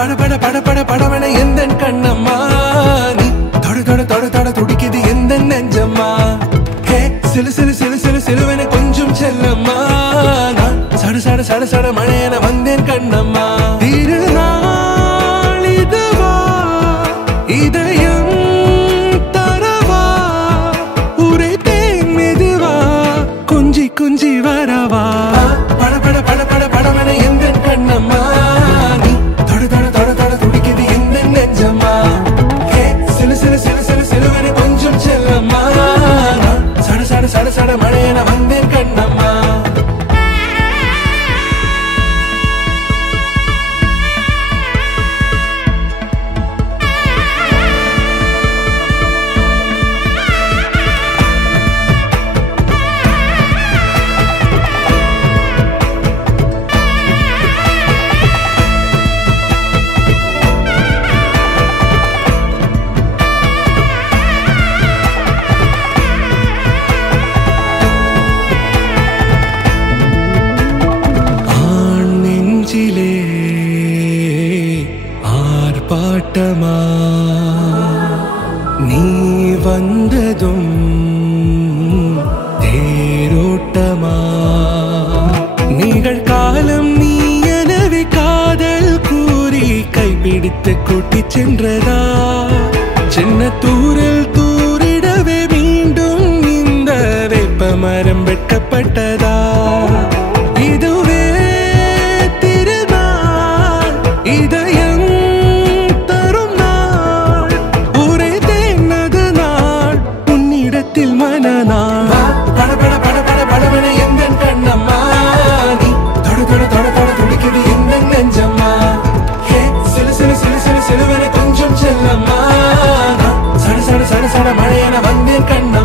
பட பட பட பட படவன எந்த கண்ணம்மா நீ தொட தொட தொட தொட துடிக்குது எந்த நெஞ்சம்மா ஹே சிலு சிலு சிலு சிலு சிலுவன கொஞ்சம் செல்லம்மா நான் சட சட சட சட மழையன வந்தேன் கண்ணம்மா திருநாள் இதுவா இதயம் தரவா உரைத்தேன் மெதுவா கொஞ்சி கொஞ்சி வரவா பட பட பட பட படவன எந்த கண்ணம்மா நீ தொட தொட தொட தொட துடிக்குது எந்த நெஞ்சம்மா ஹே சிலு சிலு சிலு சிலு சிலுவன கொஞ்சம் செல்லம்மா நான் சட சட சட சட மழையன வந்தேன் கண்ணம்மா ஆர்ப்பாட்டமா நீ வந்ததும் தேரோட்டமா நிகழ்காலம் நீ எனவே காதல் கூறி கைப்பிடித்து கூட்டிச் சென்றதா சின்ன தூரில் தூரிடவே மீண்டும் இந்த வேப்ப மரம் வெட்கப்பட்டதா இதுவே திருநாள் இதயம் தரும் நாள் உரைத்தேன் அது நாள் உன்னிடத்தில் மனநாள்